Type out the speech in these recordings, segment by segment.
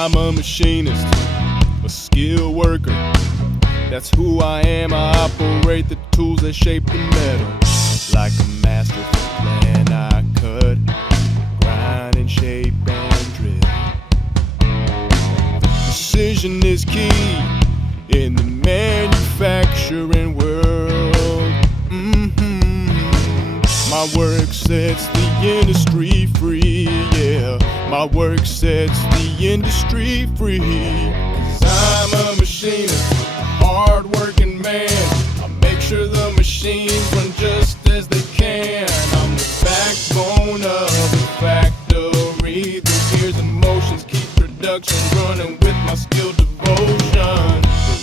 I'm a machinist, a skilled worker. That's who I am. I operate the tools that shape the metal. Like a masterful plan, I cut, grind and shape and drill. Precision is key in the manufacturing world. My work sets the industry free, yeah. My work sets the industry free. 'Cause I'm a machinist, hard-working man. I make sure the machines run just as they can. I'm the backbone of the factory. The gears and motions keep production running with my skilled devotion.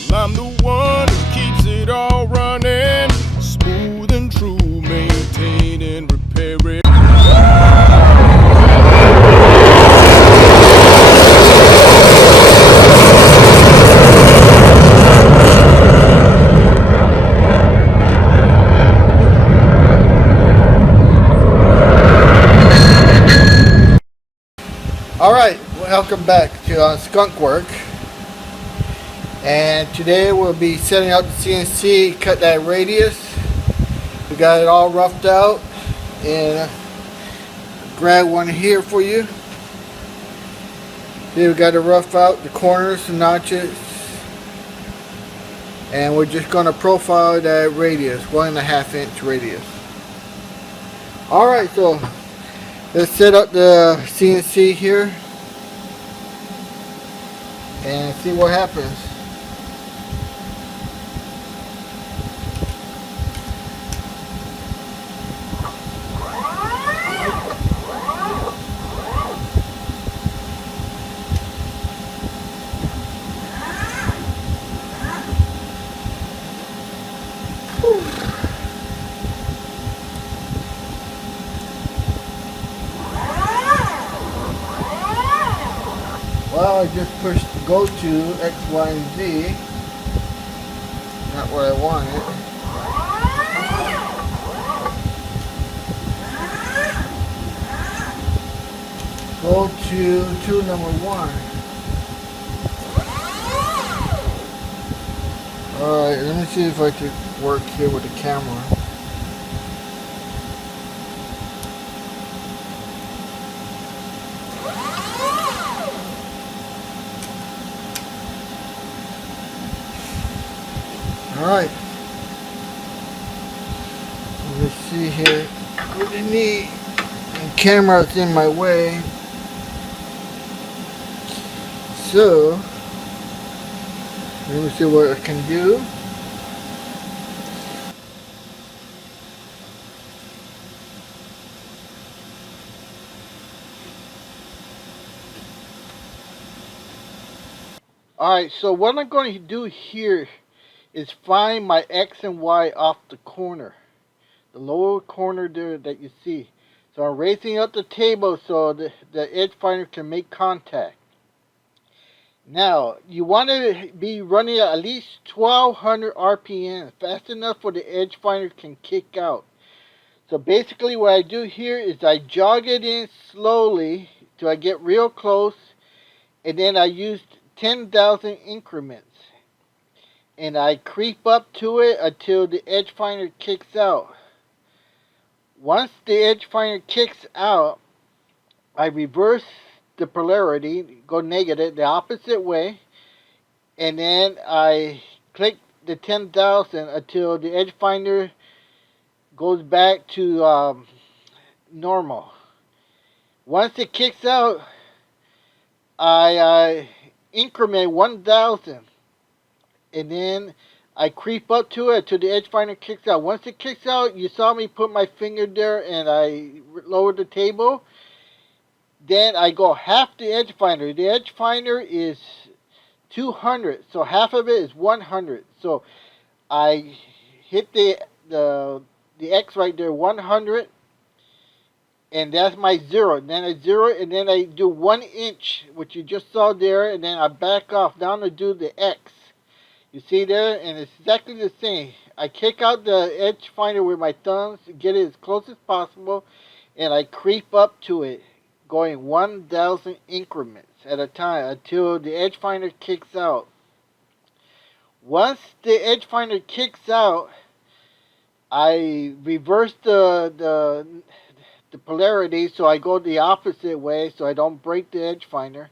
Well, I'm the one who keeps it all running, smooth and true, maintain and repair it. Alright, welcome back to Skunk Work, and today we'll be setting up the CNC, cut that radius. We got it all roughed out, and grab one here for you. Then we got to rough out the corners and notches, and we're just going to profile that radius, 1.5 inch radius. Alright, so let's set up the CNC here and see what happens. Well, I just pushed go to X, Y, and Z. Not what I wanted. Go to tool number 1. Alright, let me see if I can work here with the camera. Alright, let's see here. What do you need? The camera's in my way. So, let me see what I can do. Alright, so what I'm going to do here is find my X and Y off the corner, the lower corner there that you see. So I'm raising up the table so the edge finder can make contact. Now you want to be running at least 1200 RPM, fast enough for the edge finder can kick out. So basically what I do here is I jog it in slowly till I get real close, and then I use 10,000 increments. And I creep up to it until the edge finder kicks out. Once the edge finder kicks out, I reverse the polarity, go negative, the opposite way, and then I click the 10,000 until the edge finder goes back to normal. Once it kicks out, I increment 1,000. And then I creep up to it till the edge finder kicks out. Once it kicks out, you saw me put my finger there and I lower the table. Then I go half the edge finder. The edge finder is 200, so half of it is 100. So I hit the X right there, 100, and that's my 0. And then I 0, and then I do 1 inch, which you just saw there, and then I back off down to do the X. You see there, and it's exactly the same. I kick out the edge finder with my thumbs, get it as close as possible, and I creep up to it. going 1,000 increments at a time until the edge finder kicks out. Once the edge finder kicks out, I reverse the polarity, so I go the opposite way so I don't break the edge finder,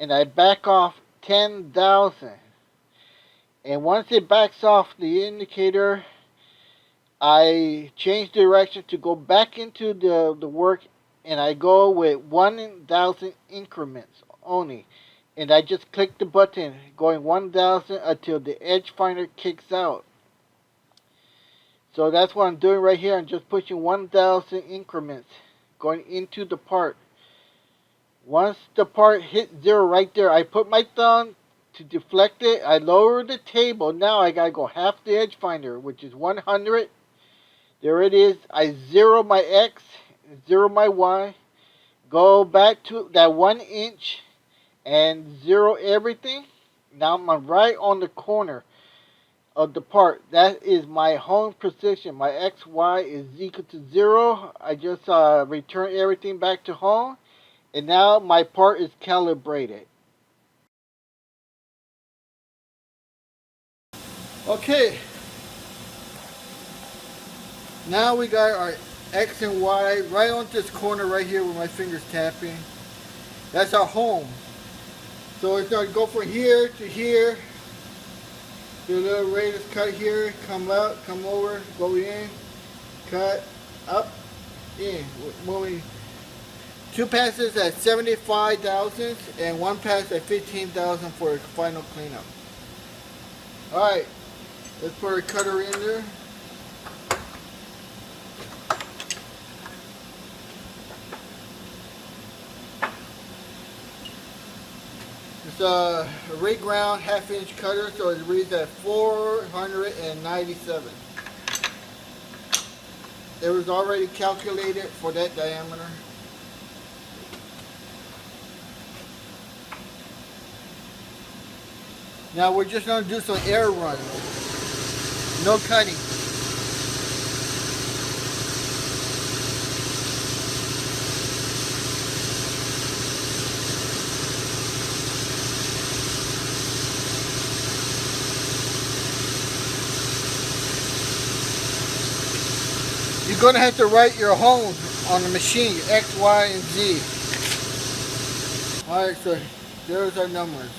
and I back off 10,000. And once it backs off the indicator, I change direction to go back into the work, and I go with 1,000 increments only. And I just click the button going 1,000 until the edge finder kicks out. So that's what I'm doing right here. I'm just pushing 1,000 increments going into the part. Once the part hits 0 right there, I put my thumb to deflect it. I lower the table. Now I gotta go half the edge finder, which is 100. There it is. I zero my X, zero my Y, go back to that 1 inch and zero everything. Now I'm right on the corner of the part. That is my home position. My XY is equal to 0. I just return everything back to home, and now my part is calibrated. Okay, now we got our X and Y right on this corner right here where my finger's tapping. That's our home. So it's going to go from here to here. Do a little radius cut here, come out, come over, go in, cut, up, in. Moving 2 passes at 75 thousandths and 1 pass at 15,000 for a final cleanup. Alright, let's put our cutter in there. It's a rig ground 1/2 inch cutter, so it reads at 497. It was already calculated for that diameter. Now we're just going to do some air runs. No cutting. You're going to have to write your home on the machine, X, Y, and Z. Alright, so there's our numbers.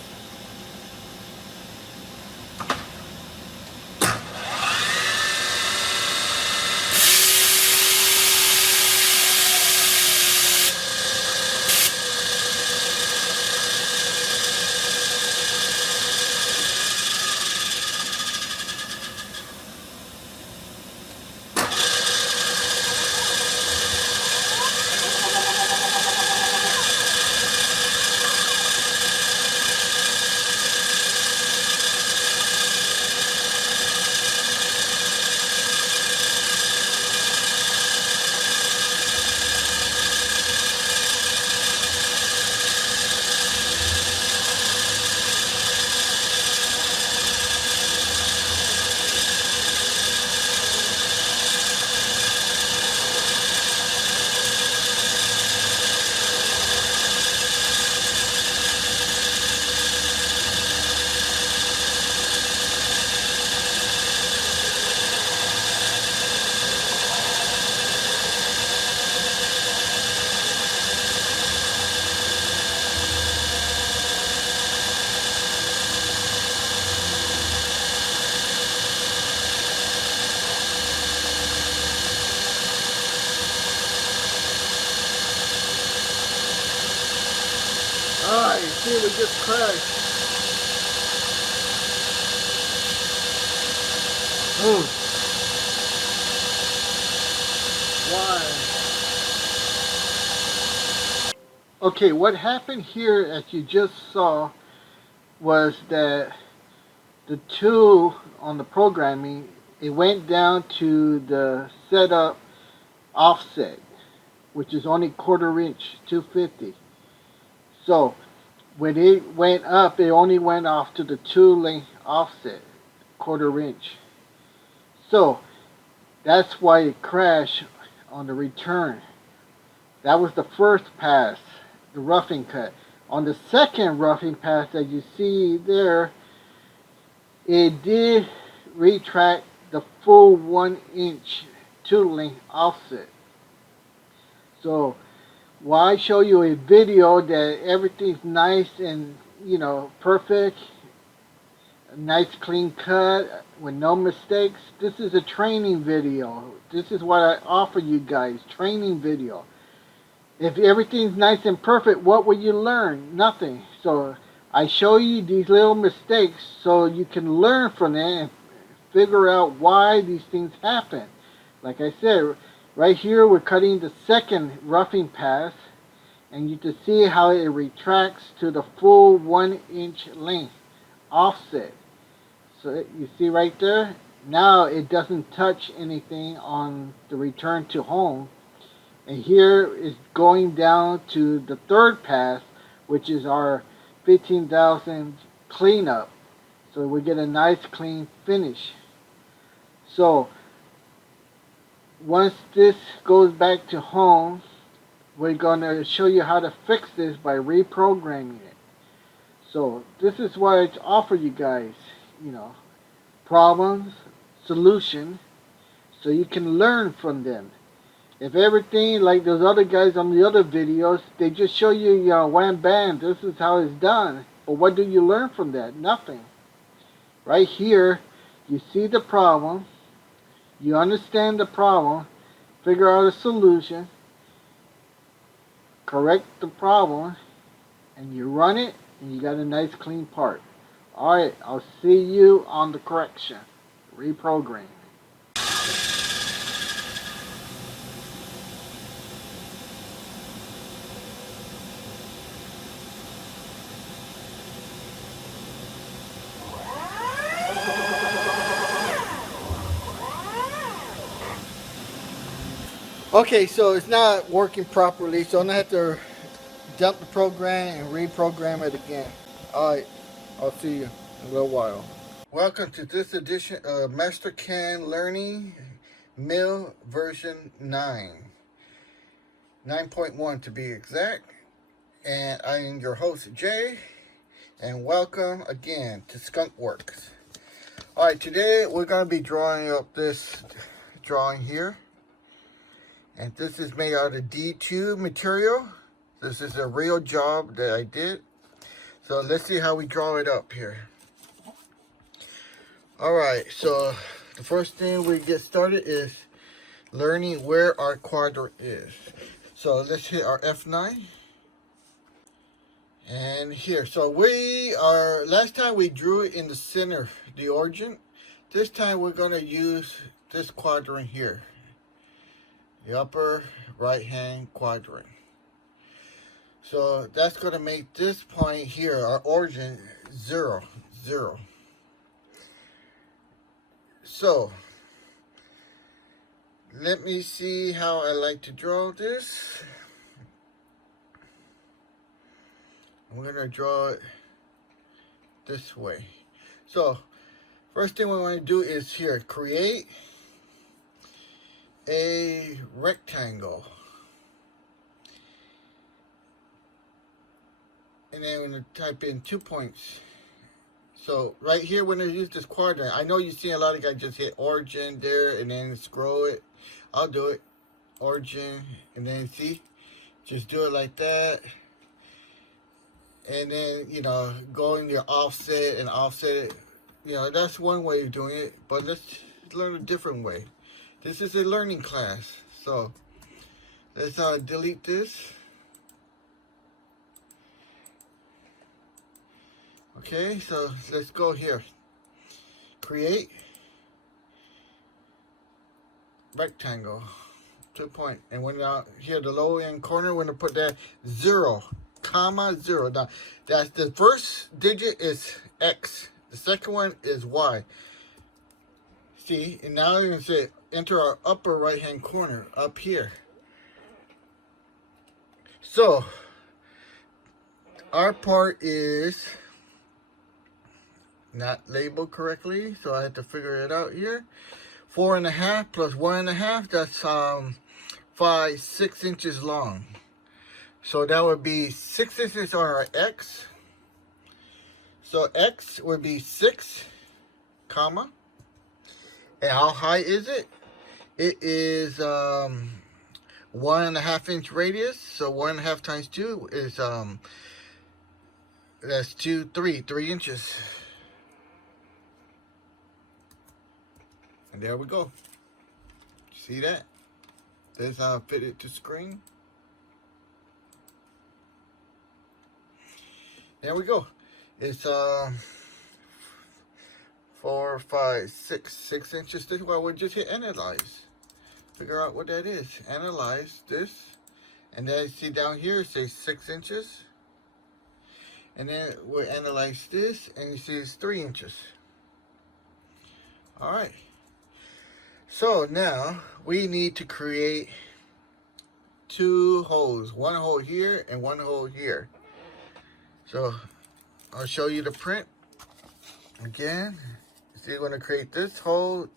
Alright, see, we just crashed. Oh. Why? Okay, what happened here, as you just saw, was that the tool on the programming, it went down to the setup offset, which is only 1/4 inch, 250. So when it went up, it only went off to the tool length offset, 1/4 inch. So that's why it crashed on the return. That was the first pass, the roughing cut. On the second roughing pass that you see there, it did retract the full 1-inch tool length offset. So why show you a video that everything's nice and perfect, a nice clean cut with no mistakes? This is a training video. This is what I offer you guys, training video. If everything's nice and perfect, what will you learn? Nothing. So I show you these little mistakes so you can learn from them and figure out why these things happen. Like I said, right here we're cutting the second roughing pass, and you can see how it retracts to the full 1-inch length offset. So you see right there, now it doesn't touch anything on the return to home. And here is going down to the third pass, which is our 15,000 cleanup. So we get a nice clean finish. So once this goes back to home, we're going to show you how to fix this by reprogramming it. So this is what I offer you guys, problems, solution, so you can learn from them. If everything, like those other guys on the other videos, they just show you, wham bam, this is how it's done. But what do you learn from that? Nothing. Right here, you see the problem, you understand the problem, figure out a solution, correct the problem, and you run it, and you got a nice clean part. Alright, I'll see you on the correction. Reprogram. Okay, so it's not working properly, so I'm going to have to dump the program and reprogram it again. Alright, I'll see you in a little while. Welcome to this edition of Mastercam Learning Mill version 9.1 to be exact. And I am your host, Jay, and welcome again to Skunk Works. Alright, today we're going to be drawing up this drawing here. And this is made out of D2 material. This is a real job that I did. So let's see how we draw it up here. Alright, so the first thing we get started is learning where our quadrant is. So let's hit our F9. And here, so last time we drew it in the center, the origin. This time we're going to use this quadrant here. The upper right hand quadrant. So that's going to make this point here, our origin, 0, 0. So let me see how I like to draw this. I'm going to draw it this way. So first thing we want to do is here, create a rectangle. And then I'm going to type in 2 points. So right here, when I use this quadrant, I know you see a lot of guys just hit origin there and then scroll it. I'll do it. Origin, and then see, just do it like that. And then, go in your offset and offset it. That's one way of doing it, but let's learn a different way. This is a learning class. So let's delete this. Okay, so let's go here. Create rectangle, 2 point, and when here the lower end corner, we're gonna put that 0, comma 0. Now that's the first digit is X, the second one is Y. See, and now we're gonna say enter our upper right hand corner up here. So our part is not labeled correctly, so I had to figure it out here. 4.5 plus 1.5, that's 5, 6 inches long. So that would be 6 inches on our X. So X would be 6, comma. And how high is it? It is 1.5 inch radius. So 1.5 times 2 is that's 3 inches. And there we go. See that? That's how I fit it to screen. There we go. It's 4, 5, 6 inches. This well, we'll just hit analyze. Figure out what that is. Analyze this. And then see down here it says 6 inches. And then we'll analyze this and you see it's 3 inches. Alright. So now we need to create 2 holes. One hole here and one hole here. So I'll show you the print again. So you're going to create this hole,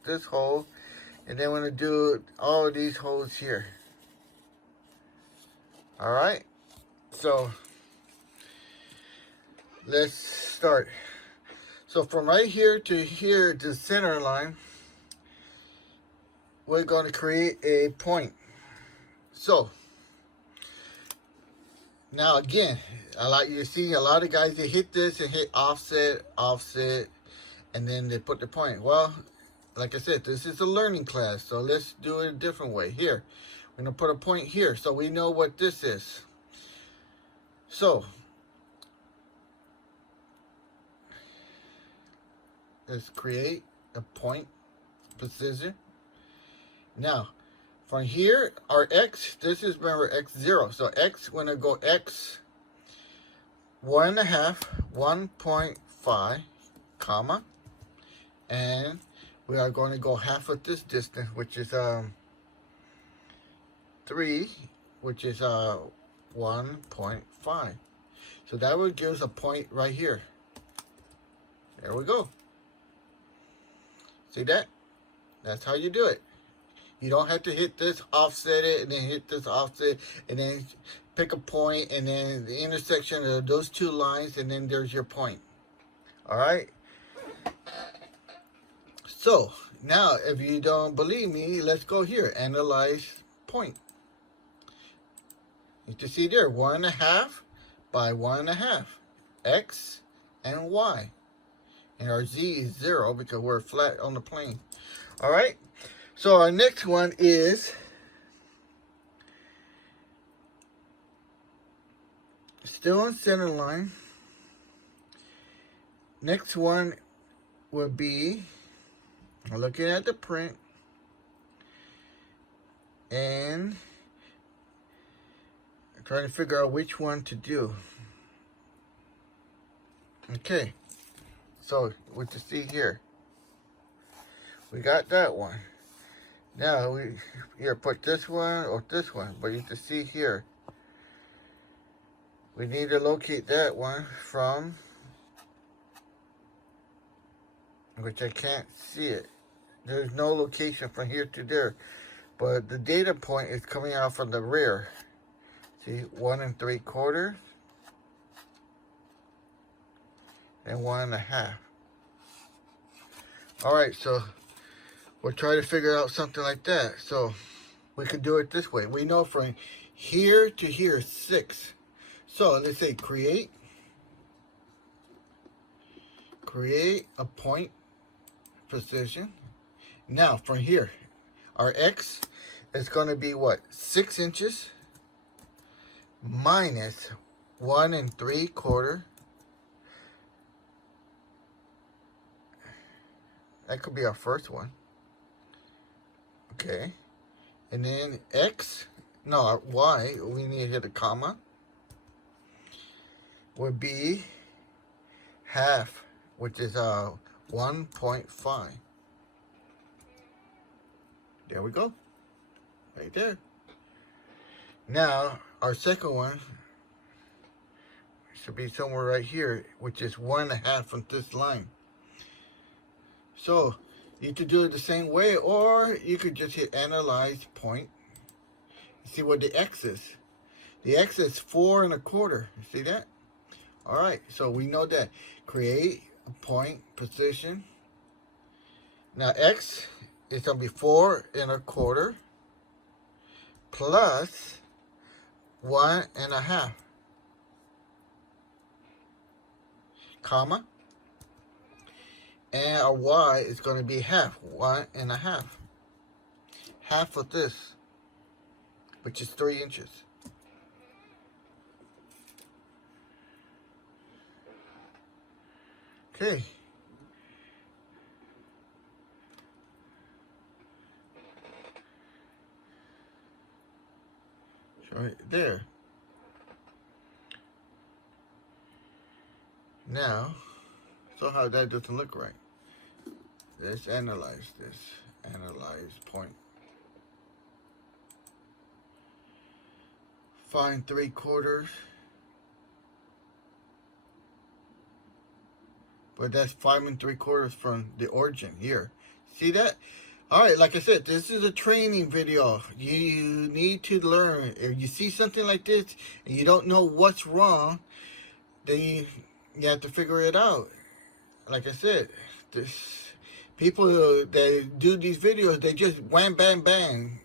and then we're going to do all of these holes here. Alright, so let's start. So from right here to here, to the center line, we're going to create a point. So now again, I like you to see a lot of guys, they hit this and hit offset, offset, and then they put the point. Well, like I said, this is a learning class, so let's do it a different way. Here, we're going to put a point here so we know what this is. So let's create a point position. Now, from here, our X, this is, remember, X0. So X, we're going to go X 1.5, 1.5, comma, and we are going to go half of this distance, which is 3, which is 1.5. So that would give us a point right here. There we go. See that? That's how you do it. You don't have to hit this, offset it, and then hit this, offset, and then pick a point, and then the intersection of those 2 lines, and then there's your point. All right? So, now, if you don't believe me, let's go here. Analyze point. You can see there, 1.5 by 1.5. X and Y. And our Z is 0 because we're flat on the plane. All right? So our next one is still on center line. Next one will be looking at the print and trying to figure out which one to do. Okay, so what you see here, we got that one. Now we here put this one or this one, but you can see here we need to locate that one from, which I can't see it. There's no location from here to there, but the data point is coming out from the rear. See, 1 3/4 and 1.5. All right, so we'll try to figure out something like that. So we could do it this way. We know from here to here 6. So let's say create a point position. Now from here, our X is going to be what? 6 inches minus 1 3/4. That could be our first one. Okay. And then X, no, Y, we need to hit a comma, would be half, which is 1.5. There we go. Right there. Now, our second one should be somewhere right here, which is 1.5 from this line. So you could do it the same way, or you could just hit analyze point, See what the X is? The X is 4 1/4. See that? All right, so we know that. Create a point position. Now X is going to be 4 1/4 plus 1 1/2, comma, and our Y is going to be half, 1 1/2. Half of this, which is 3 inches. Okay. So right there. Now, so how that doesn't look right. Let's analyze this. Analyze point. Find 3/4. But that's 5 3/4 from the origin here. See that? All right, like I said, this is a training video. You need to learn. If you see something like this and you don't know what's wrong, then you have to figure it out. Like I said, this people that do these videos, they just wham, bam, bang.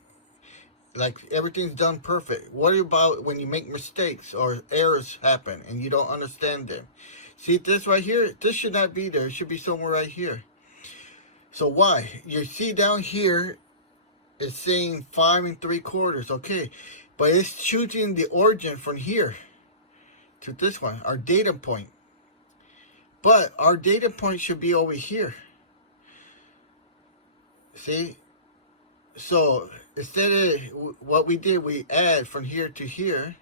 Like everything's done perfect. What about when you make mistakes or errors happen and you don't understand them? See this right here? This should not be there. It should be somewhere right here. So why? You see down here, it's saying 5 3/4. Okay, but it's choosing the origin from here to this one, our data point. But our data point should be over here. See? So instead of what we did, we add from here to here.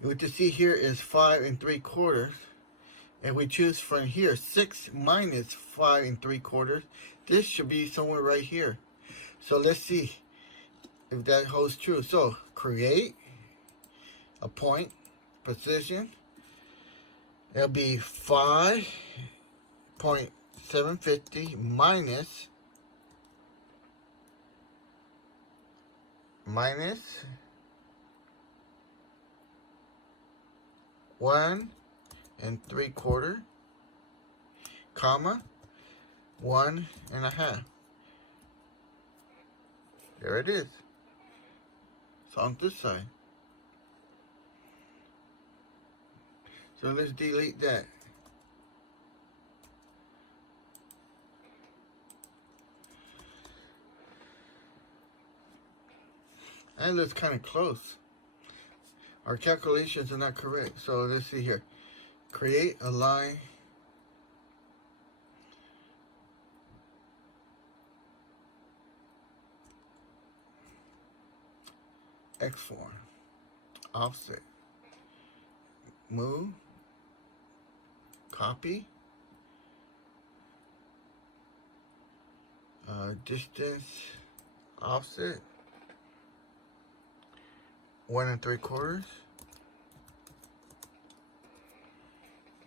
What you see here is 5 3/4. And we choose from here 6 minus 5 3/4. This should be somewhere right here. So let's see if that holds true. So create a point position. It'll be 5.750 minus 1 3/4, comma, 1 1/2. There it is. It's on this side. So let's delete that. That looks kind of close. Our calculations are not correct. So let's see here. Create a line. X4. Offset. Move. Copy. Distance. Offset. 1 3/4.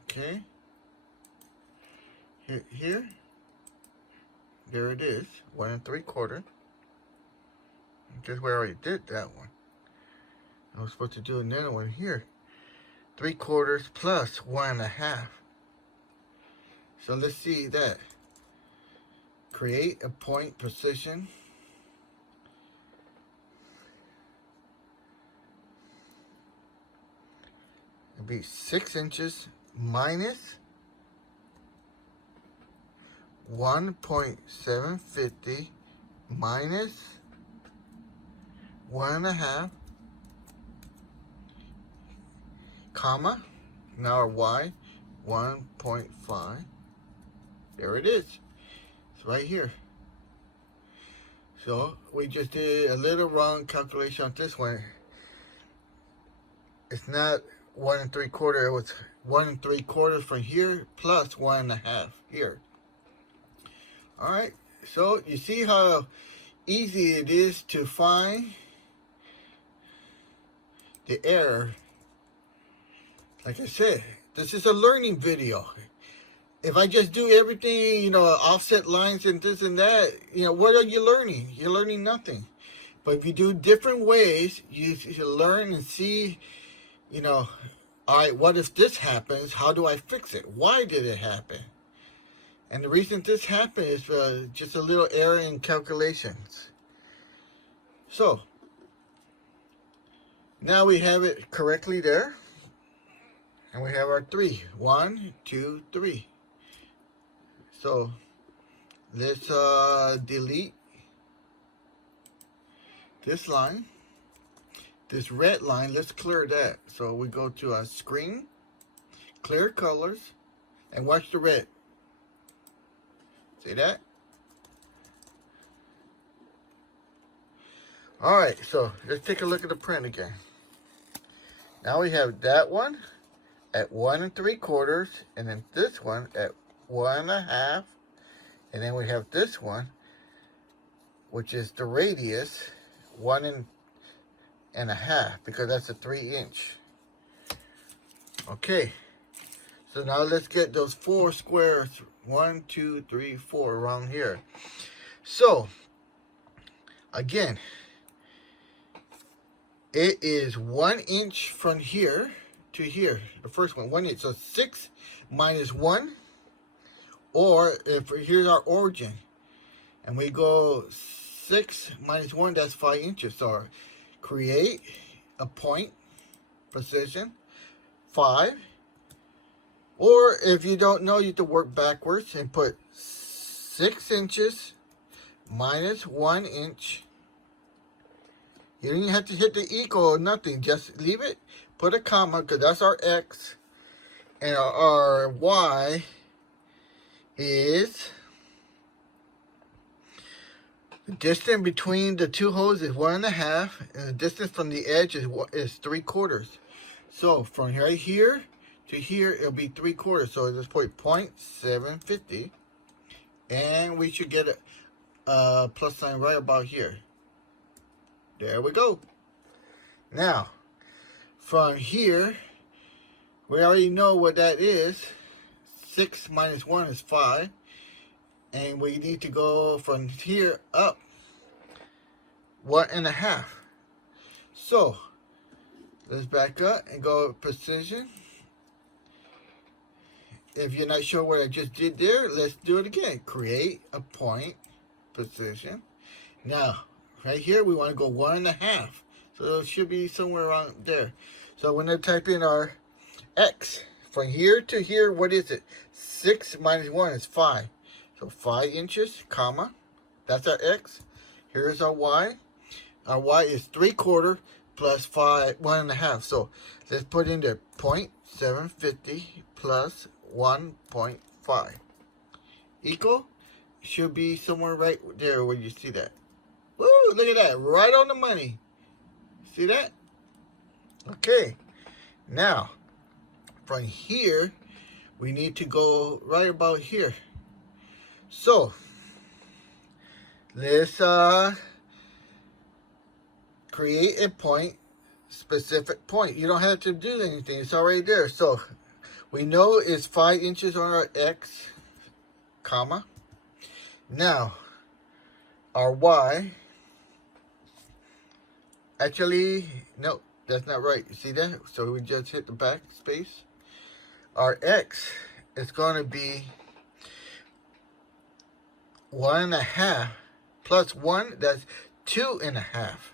Okay. Here. There it is. 1 3/4. Just where I already did that one. I was supposed to do another one here. 3/4 plus 1 1/2. So let's see that. Create a point position. It'll be 6 inches minus 1.750 minus 1 1/2, comma, now our Y, 1.5. There it is. It's right here. So we just did a little wrong calculation on this one. It's not 1 3/4. It was 1 3/4 from here plus 1 1/2 here. All right. So you see how easy it is to find the error. Like I said, this is a learning video. If I just do everything, offset lines and this and that, what are you learning? You're learning nothing. But if you do different ways, you should learn and see, you know, all right, what if this happens? How do I fix it? Why did it happen? And the reason this happened is just a little error in calculations. So, now we have it correctly there. And we have our 3. 1, 2, 3. So, let's delete this line. This red line, let's clear that. So we go to our screen, clear colors, and watch the red. See that? Alright, so let's take a look at the print again. Now we have that one at 1 3/4, and then this one at 1 1/2, and then we have this one, which is the radius, 1 1/2, because that's a 3-inch. Okay, so now let's get those 4 squares, 1 2 3 4 around here. So again, it is 1 inch from here to here. The first one, 1 inch. So 6 minus 1, or if here's our origin, and we go 6 minus 1, that's 5 inches. So create a point, position, 5. Or if you don't know, you have to work backwards and put 6 inches minus 1 inch. You don't even have to hit the equal or nothing. Just leave it. Put a comma, because that's our X. And our Y is, the distance between the two holes is 1 1/2. And the distance from the edge is 3/4. So from right here to here, it'll be 3/4. So let's put 0.750. And we should get a plus sign right about here. There we go. Now, from here, we already know what that is. 6 minus 1 is 5. And we need to go from here up 1 1/2. So, let's back up and go precision. If you're not sure what I just did there, let's do it again. Create a point, position. Now, right here, we want to go 1 1/2. So it should be somewhere around there. So I'm going to type in our X. From here to here, what is it? 6 minus 1 is 5. So 5 inches, comma. That's our X. Here's our Y. Our Y is 3/4 plus 5, 1 1/2. So let's put in there 0.750 plus 1.5. Equal should be somewhere right there where you see that. Woo, look at that. Right on the money. See that? Okay. Now, from here, we need to go right about here. So, let's create a point, specific point. You don't have to do anything. It's already there. So, we know it's 5 inches on our X, comma. Now, our Y, actually, no, that's not right. You see that? So we just hit the backspace. Our X is going to be 1 1/2 plus 1, that's 2 1/2.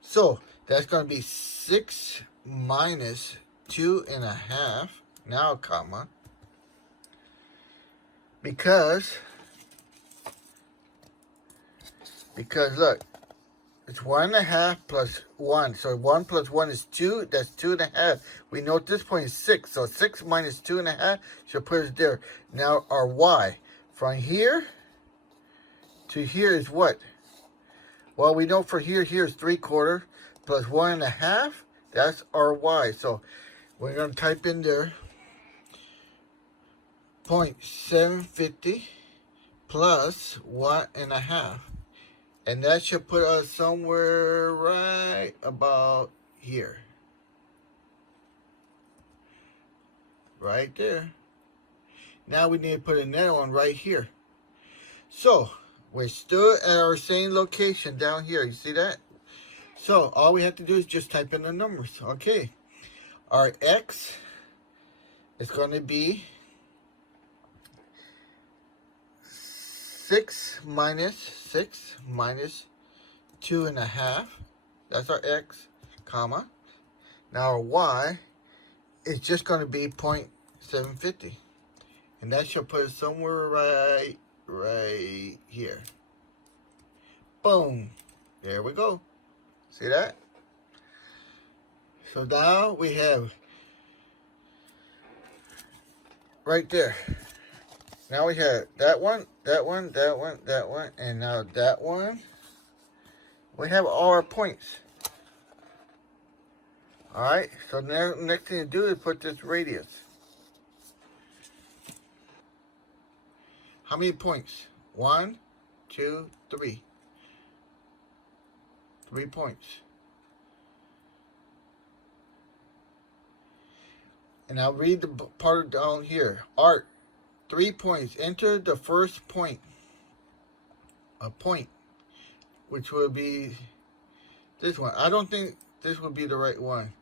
So that's going to be 6 minus 2 1/2. Now, comma. Because look, it's 1 1/2 plus 1. So 1 plus 1 is 2. That's 2 1/2. We know at this point is 6. So 6 minus 2 1/2 should put us there. Now our Y. From here to here is what? Well, we know for here is 3/4 plus 1 1/2. That's our Y. So we're going to type in there 0.750 plus 1 1/2. And that should put us somewhere right about here. Right there. Now we need to put another one right here. So, We stood at our same location down here. You see that? So all we have to do is just type in the numbers. Okay. Our X is going to be 6 minus 2.5. That's our X, comma. Now our Y is just going to be 0.750. And that should put it somewhere right here. Boom. There we go. See that? So now we have right there. Now we have that one, and now that one. We have all our points. Alright, so now next thing to do is put this radius. How many points? 1, 2, 3. 3 points. And I'll read the part down here. Art, 3 points. Enter the first point. A point, which will be this one. I don't think this would be the right one.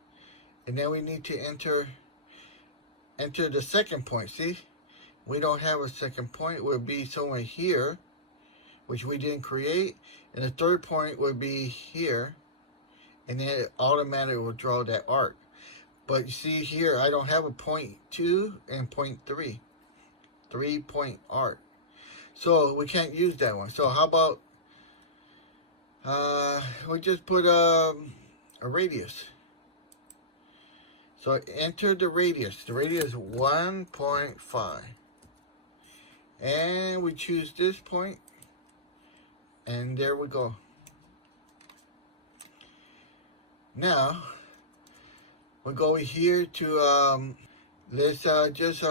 And then we need to enter the second point. See? We don't have a second point. It will be somewhere here, which we didn't create. And the third point would be here. And then it automatically will draw that arc. But you see here, I don't have a 0.2 and 0.3. 3-point arc. So we can't use that one. So how about we just put a radius. So enter the radius. The radius is 1.5. And we choose this point. And there we go. Now, we'll go here to, let's just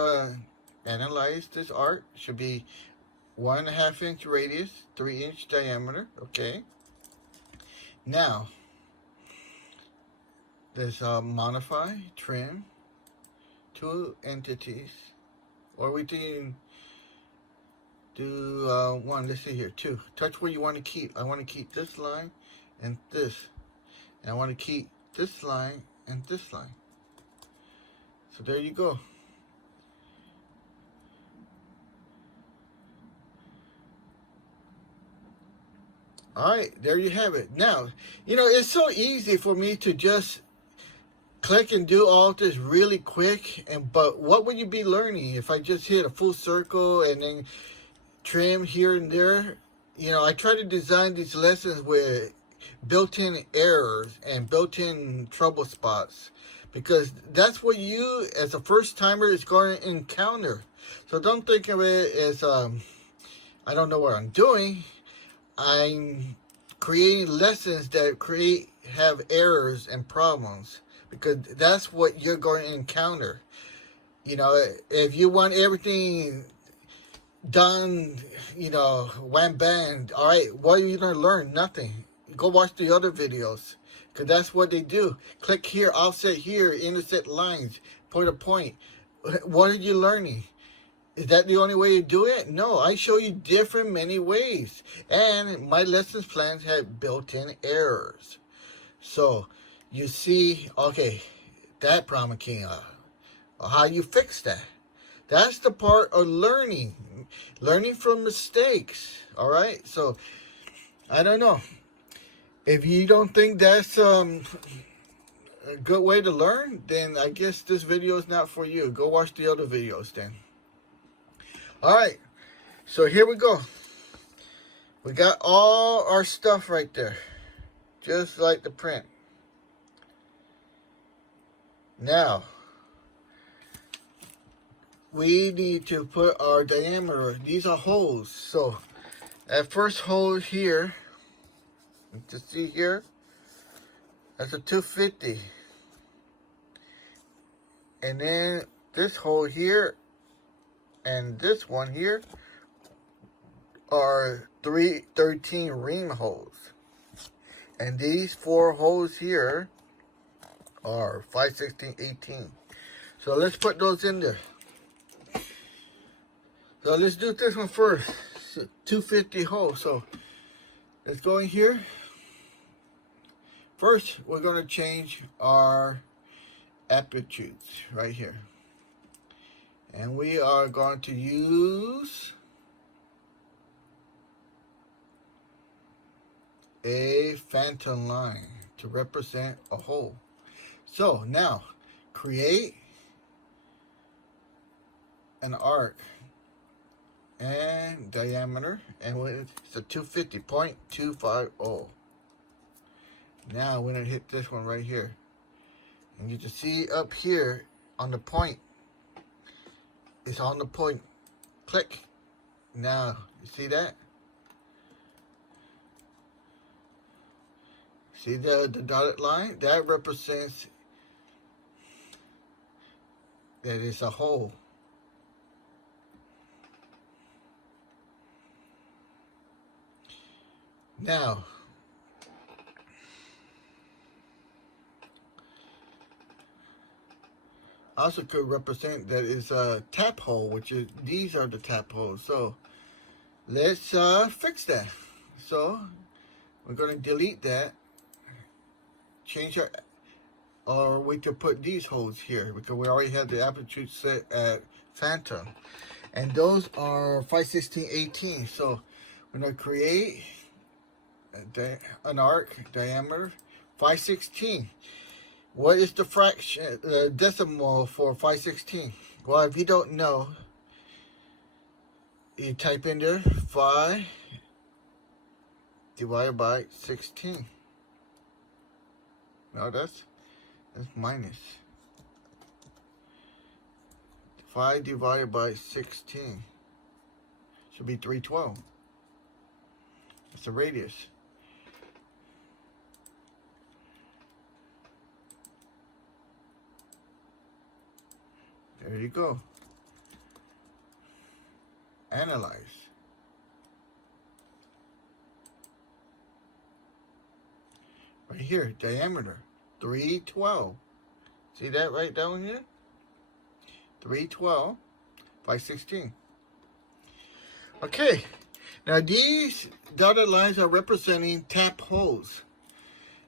analyze this arc. Should be 1.5 inch radius, 3 inch diameter. Okay. Now, let's modify, trim, two entities. Or we can do one, let's see here, 2. Touch where you want to keep. I want to keep this line and this. And I want to keep this line and this line. So there you go. Alright, there you have it. Now, you know, it's so easy for me to just click and do all this really quick. But what would you be learning if I just hit a full circle and then trim here and there? You know, I try to design these lessons with built-in errors and built-in trouble spots, because that's what you as a first timer is going to encounter. So don't think of it as I don't know what I'm doing. I'm creating lessons that have errors and problems, because that's what you're going to encounter. You know, if you want everything done, you know, wham bang, all right, what are you going to learn? Nothing. Go watch the other videos, because that's what they do. Click here, offset here, intersect lines, put a point. What are you learning? Is that the only way you do it? No, I show you many ways. And my lessons plans have built-in errors. So you see, okay, that problem came up. How you fix that? That's the part of learning. Learning from mistakes. All right? So, I don't know. If you don't think that's a good way to learn, then I guess this video is not for you. Go watch the other videos then. Alright, so here we go. We got all our stuff right there, just like the print. Now, we need to put our diameter. These are holes. So, that first hole here, you can see here, that's a 250. And then this hole here and this one here are 313 ream holes. And these 4 holes here are 5, 16, 18. So let's put those in there. So let's do this one first. a 250 hole. So let's go in here. First, we're going to change our amplitudes right here. And we are going to use a phantom line to represent a hole. So now, create an arc and diameter, and it's a 250.250. Now we're gonna hit this one right here, and you can see up here on the point, it's on the point. Click. Now you see that? See the dotted line? That represents that it's a hole. Now, also could represent that is a tap hole, which is, these are the tap holes. So let's fix that. So we're going to delete that, change our, or we could put these holes here because we already have the amplitude set at phantom, and those are 5/16/18. So we're going to create an arc diameter 5/16. What is the fraction, decimal for 5/16? Well, if you don't know, you type in there 5 divided by 16. No, that's minus. 5 divided by 16 should be 312. That's the radius. There you go. Analyze. Right here, diameter, 312. See that right down here? 312 by 16. Okay, now these dotted lines are representing tap holes.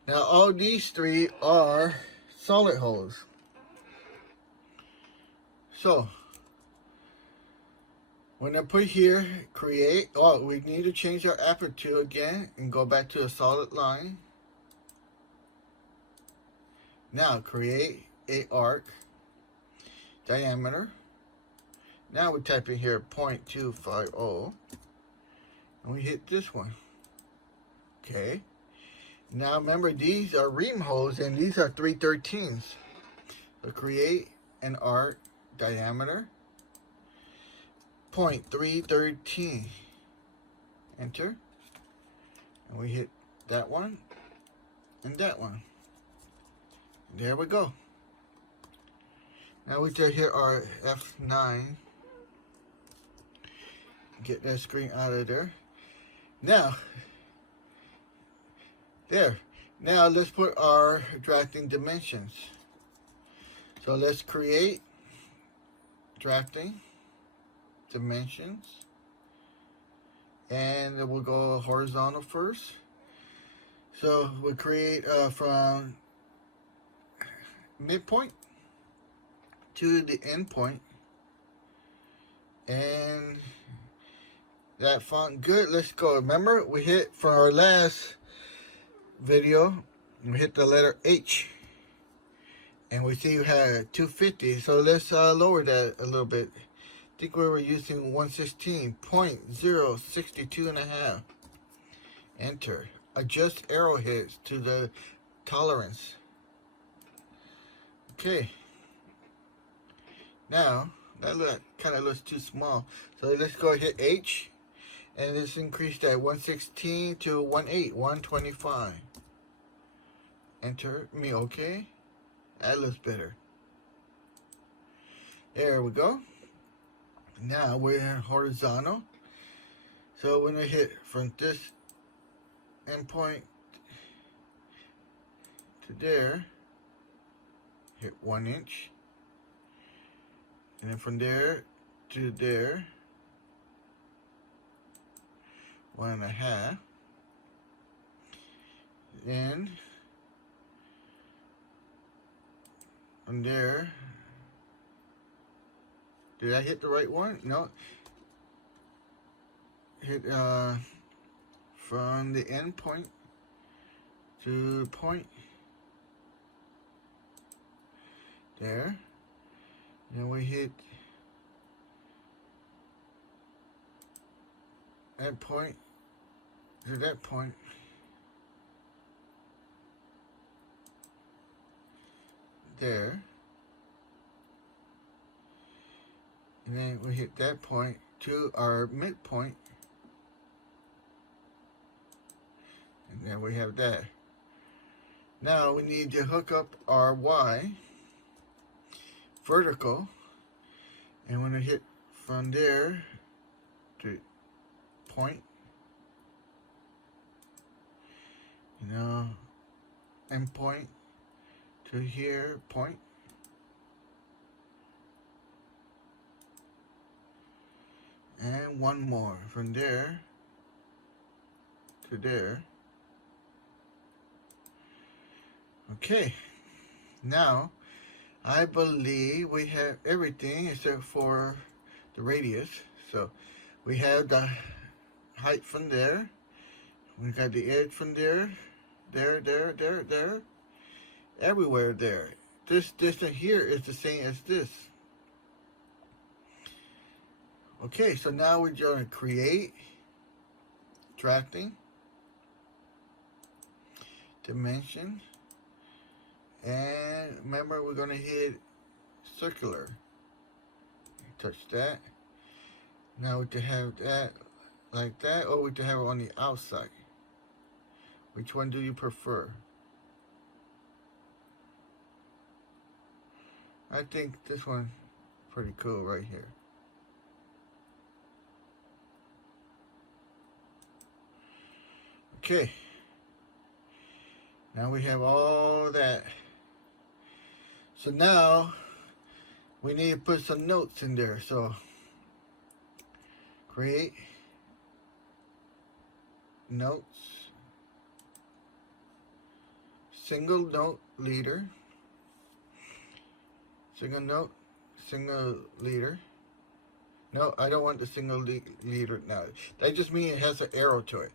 Now all these three are solid holes. So, when I put here, create, we need to change our aperture again and go back to a solid line. Now, create a arc, diameter. Now we type in here 0.250, and we hit this one. Okay. Now remember, these are ream holes, and these are 3/13. So create an arc, diameter 0.313. Enter, and we hit that one and that one. There we go. Now we just hit our F9. Get that screen out of there. Now, there. Now let's put our drafting dimensions. So let's create drafting dimensions, and we'll go horizontal first. So we'll create from midpoint to the end point, and that font good. Let's go. Remember, we hit for our last video, we hit the letter H, and we see you had 250. So let's lower that a little bit. I think we were using 116.062.5. Enter. Adjust arrowheads to the tolerance. Okay. Now that kind of looks too small. So let's go hit H, and let's increase that 116 to 125. Enter me. Okay. That looks better. There we go. Now we're in horizontal. So we're gonna hit from this endpoint to there. Hit 1 inch. And then from there to there. 1.5. Then from there, did I hit the right one? No. Hit from the end point to point there. Then we hit that point to that point. There. And then we hit that point to our midpoint. And then we have that. Now we need to hook up our Y vertical. And we're going to hit from there to point. You know, end point to here, point. And one more from there to there. Okay, now I believe we have everything except for the radius. So we have the height from there. We got the edge from there, there, everywhere there. This distance here is the same as this. Okay, so now we're going to create, drafting, dimension, and remember we're going to hit circular. Touch that. Now we can have that like that, or we can have it on the outside. Which one do you prefer? I think this one pretty cool right here. Okay. Now we have all that. So now we need to put some notes in there. So create notes, single note leader, single note, single leader. No, I don't want the single leader now. That just means it has an arrow to it.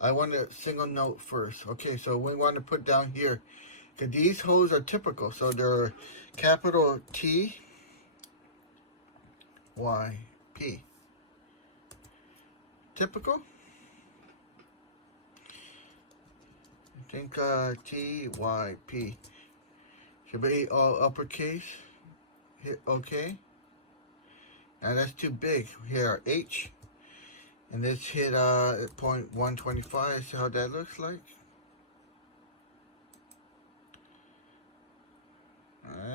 I want a single note first. Okay, so we want to put down here, because these holes are typical. So they're capital T, Y, P. Typical. I think T, Y, P. Should be all uppercase. Hit OK. Now that's too big. Here, H. And let's hit at point 125. See how that looks like?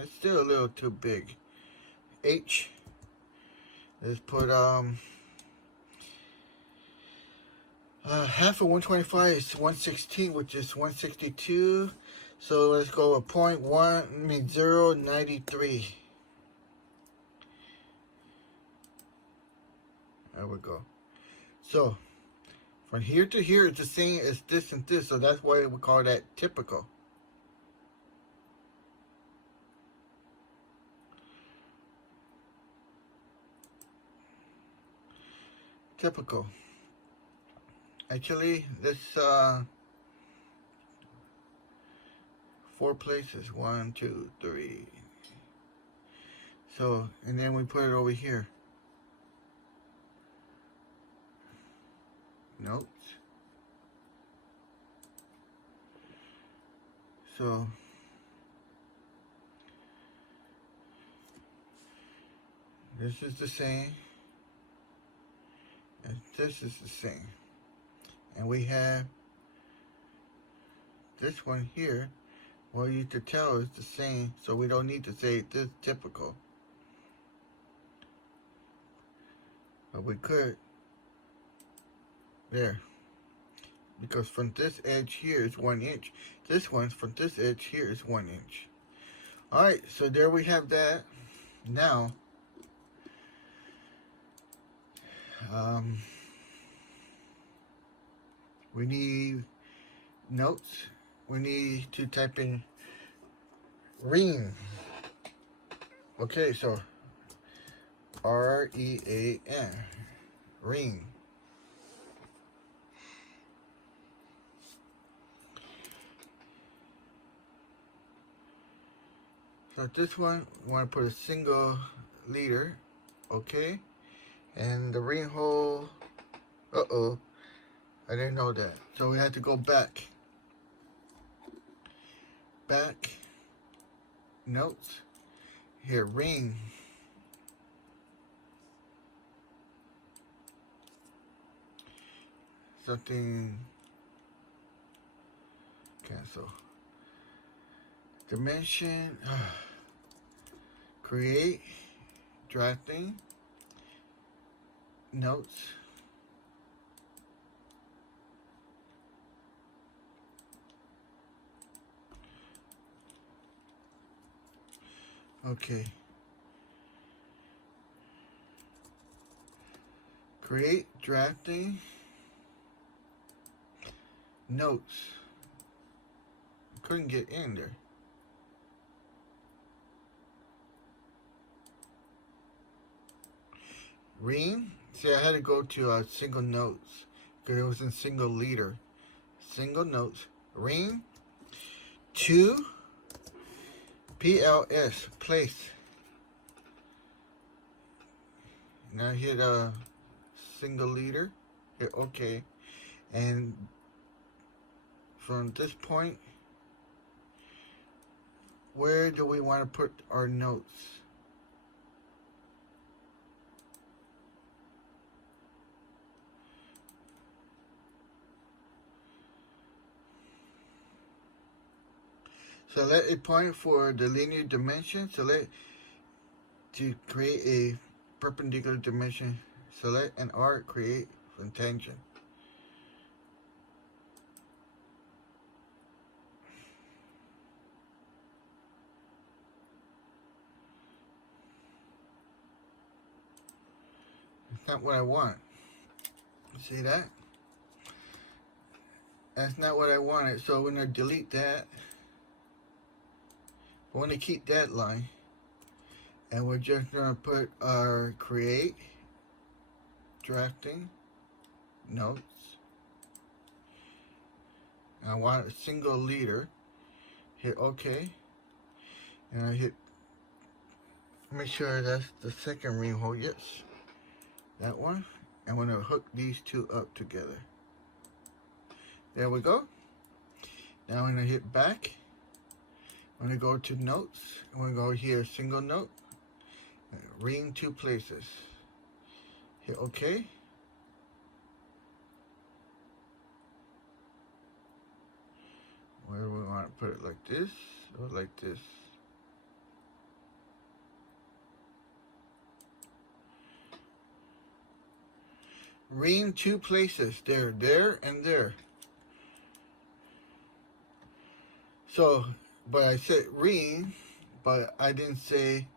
It's still a little too big. H. Let's put half of 125 is 116, which is 162. So let's go with 0.93. There we go. So from here to here, it's the same as this and this. So that's why we call that typical. Typical. Actually, let's 4 places. 1, 2, 3. So, and then we put it over here. Notes. So this is the same, and this is the same, and we have this one here. Well, you could tell it's the same, so we don't need to say this typical, but we could there, because from this edge here is 1 inch. This one's from this edge here is 1 inch. All right, so there we have that. Now We need notes. We need to type in ring. Okay, so R-E-A-N, ring. So this one, we want to put a single leader, okay? And the ring hole, uh-oh, I didn't know that. So we had to go back. Back, notes, here, ring. Something, cancel. Dimension, create, drafting, notes, okay, create, drafting, notes, couldn't get in there. Ring, see I had to go to single notes because it was in single leader. Single notes, ring, 2, PLS, place. Now hit a single leader, hit OK. And from this point, where do we want to put our notes? Select a point for the linear dimension. Select to create a perpendicular dimension. Select an arc, create from tangent. It's not what I want. See that? That's not what I wanted. So we're going to delete that. I want to keep that line. And we're just going to put our create, drafting, notes. And I want a single leader. Hit OK. And I hit, make sure that's the second ring hole. Yes. That one. I'm going to hook these two up together. There we go. Now I'm going to hit back. I'm going to go to notes. I'm going to go here, single note. Ring 2 places. Hit OK. Where do we want to put it? Like this or like this? Ring 2 places. There, and there. So, but I said ring, but I didn't say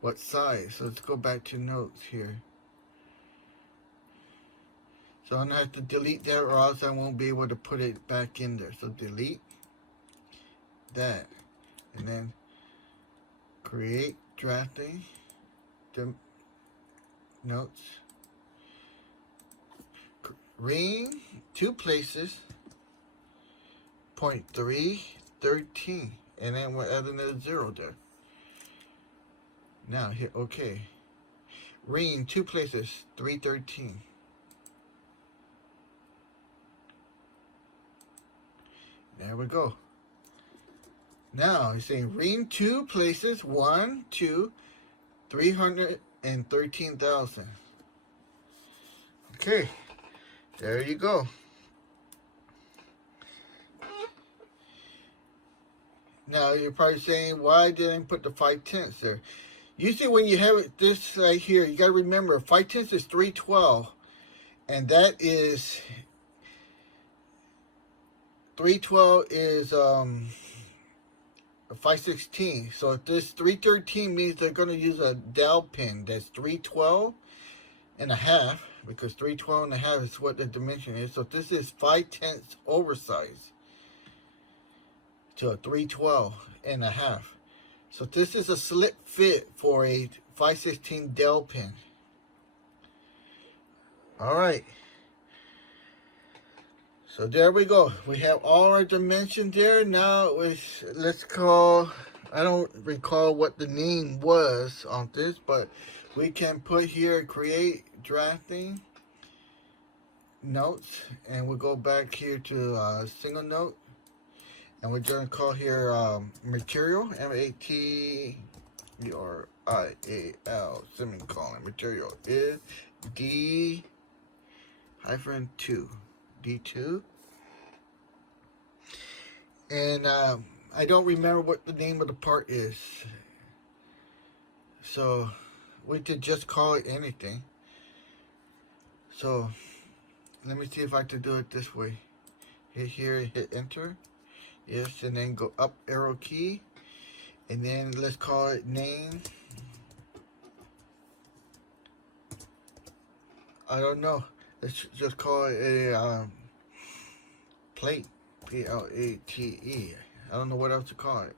what size. So let's go back to notes here. So I'm gonna have to delete that or else I won't be able to put it back in there. So delete that. And then create drafting, notes, ring 2 places, 0.313, and then we're adding a 0 there. Now hit OK. Ring 2 places, 313. There we go. Now it's saying ring 2 places, 1, 2, 313,000. Okay, there you go. Now you're probably saying, why didn't I put the 5/10 there? Usually when you have it this right here, you got to remember 5/10 is 312, and that is 312 is 5/16. So if this 313 means they're going to use a dowel pin that's 312 and a half, because 312.5 is what the dimension is. So this is 5/10 oversized to a 312.5. So this is a slip fit for a 5/16 dowel pin. All right. So there we go. We have all our dimensions there. Now let's call, I don't recall what the name was on this, but we can put here create drafting notes, and we'll go back here to single note, and we're going to call here material, material, semicolon, material is D-2. D2. And I don't remember what the name of the part is. So we could just call it anything. So let me see if I can do it this way. Hit here, hit enter. Yes, and then go up arrow key. And then let's call it name. I don't know. Let's just call it a plate. Plate. I don't know what else to call it.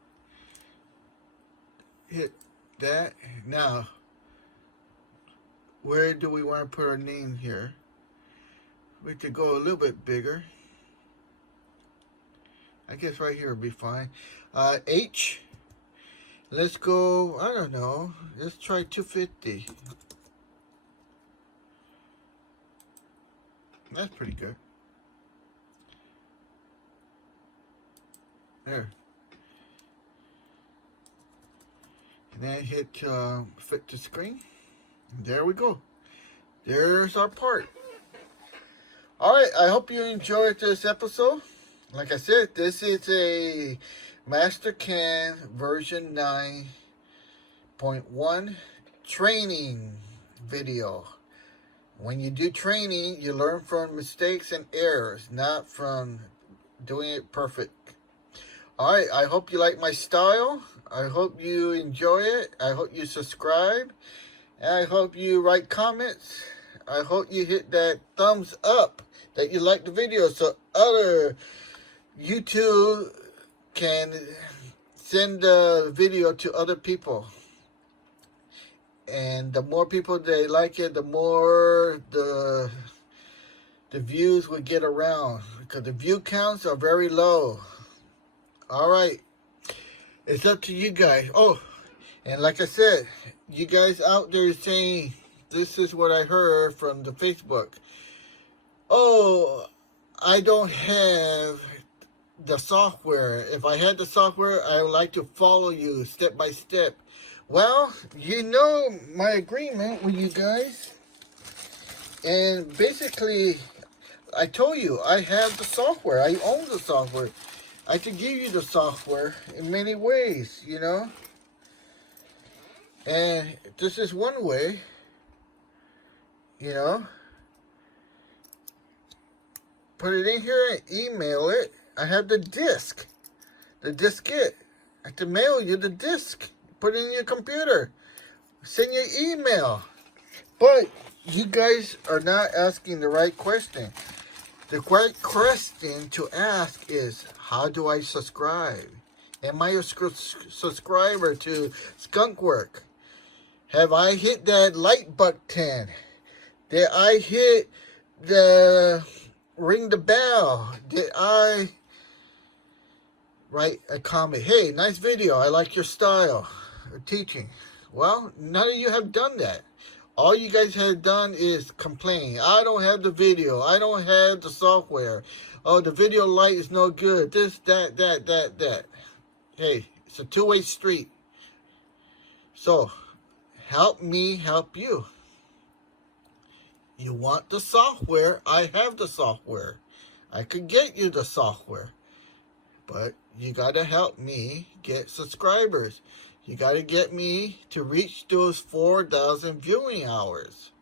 Hit that. Now, where do we want to put our name here? We could go a little bit bigger. I guess right here would be fine. H. Let's go, I don't know. Let's try 250. That's pretty good. There. And then hit fit to screen. There we go. There's our part. Alright, I hope you enjoyed this episode. Like I said, this is a Mastercam version 9.1 training video. When you do training, you learn from mistakes and errors, not from doing it perfect. Alright, I hope you like my style. I hope you enjoy it. I hope you subscribe. And I hope you write comments. I hope you hit that thumbs up that you like the video so other YouTube can send the video to other people. And the more people they like it, the more the views will get around, because the view counts are very low. Alright, it's up to you guys. Oh, and like I said, you guys out there saying, this is what I heard from the Facebook. Oh, I don't have the software. If I had the software, I would like to follow you step by step. Well, you know my agreement with you guys. And basically, I told you, I have the software. I own the software. I can give you the software in many ways, you know. And this is one way, you know. Put it in here and email it. I have the disk. The diskette. I have to mail you the disk. Put it in your computer. Send your email. But you guys are not asking the right question. The right question to ask is, how do I subscribe? Am I a subscriber to Skunkwork? Have I hit that like button? Did I hit the ring the bell? Did I write a comment? Hey, nice video. I like your style of teaching. Well, none of you have done that. All you guys have done is complain. I don't have the video. I don't have the software. Oh, the video light is no good. This, that. Hey, it's a two-way street. So, help me help you. You want the software? I have the software. I could get you the software. But you got to help me get subscribers. You got to get me to reach those 4,000 viewing hours.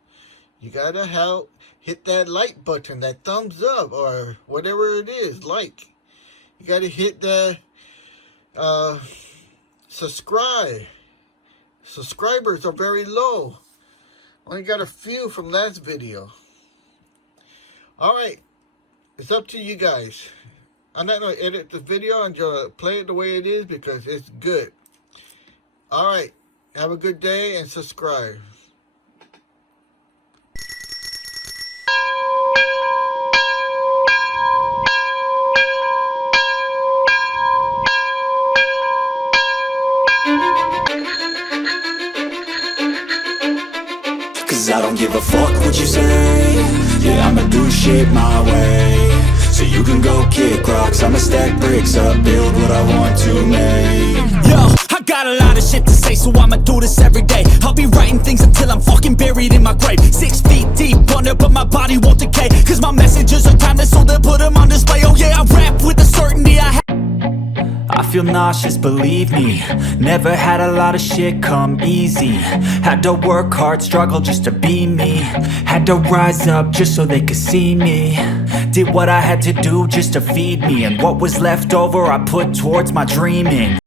You got to help hit that like button, that thumbs up, or whatever it is, like. You got to hit the subscribe. Subscribers are very low. Only got a few from last video. Alright, it's up to you guys. I'm not going to edit the video. I'm going to play it the way it is because it's good. Alright, have a good day and subscribe. Cause I don't give a fuck what you say. Yeah, I'ma do shit my way. So you can go kick rocks, I'ma stack bricks up, build what I want to make. Yo, I got a lot of shit to say, so I'ma do this every day. I'll be writing things until I'm fucking buried in my grave. 6 feet deep under, but my body won't decay. Cause my messages are timeless, so they'll put them on display. Oh yeah, I rap with the certainty I feel nauseous, believe me. Never had a lot of shit come easy. Had to work hard, struggle just to be me. Had to rise up just so they could see me. Did what I had to do just to feed me. And what was left over I put towards my dreaming.